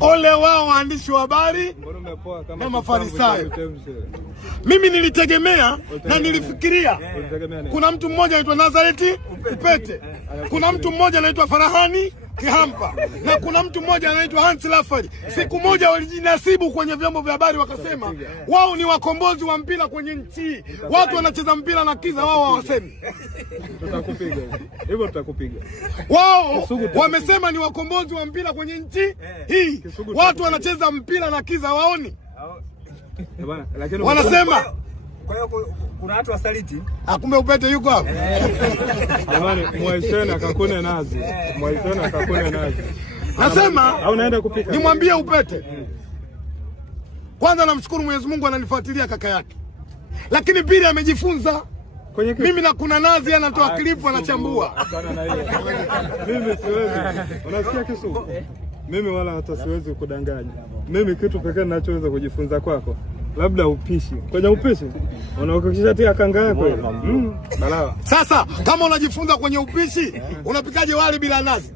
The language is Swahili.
Ole wao waandishi wa habari na Mafarisayo. Mimi nilitegemea na nilifikiria kuna mtu mmoja anaitwa Nazareti Upete, kuna mtu mmoja anaitwa Farahani Kihampa, na kuna mtu mmoja anaitwa Hans Lafari. Siku moja walijinasibu kwenye vyombo vya habari wakasema wao ni wakombozi wa mpira kwenye nchi. Watu wanacheza mpira na kiza, wao hawasemi. Tutakupiga hivyo, tutakupiga. Wao wamesema ni wakombozi wa mpira kwenye nchi hii. Watu wanacheza mpira na kiza, waoni? Wanasema kwa hiyo kuna watu wasaliti. Kumbe Upete yuko hapo. Jamani, Mwaisena kakune nazi. Mwaisena kakune nazi. Nasema au naenda kupika. Nimwambie Upete. Kwanza namshukuru Mwenyezi Mungu ananifuatilia kaka yake. Lakini pili amejifunza. Mimi na kuna nazi anatoa klipu anachambua. Mimi siwezi. Unasikia Kisugu? Mimi wala hata siwezi kudanganya. Mimi kitu pekee ninachoweza kujifunza kwako, labda upishi. Kwenye upishi unaokisha tia kanga yako ile. Balawa. Sasa kama unajifunza kwenye upishi, unapikaje wali bila nazi?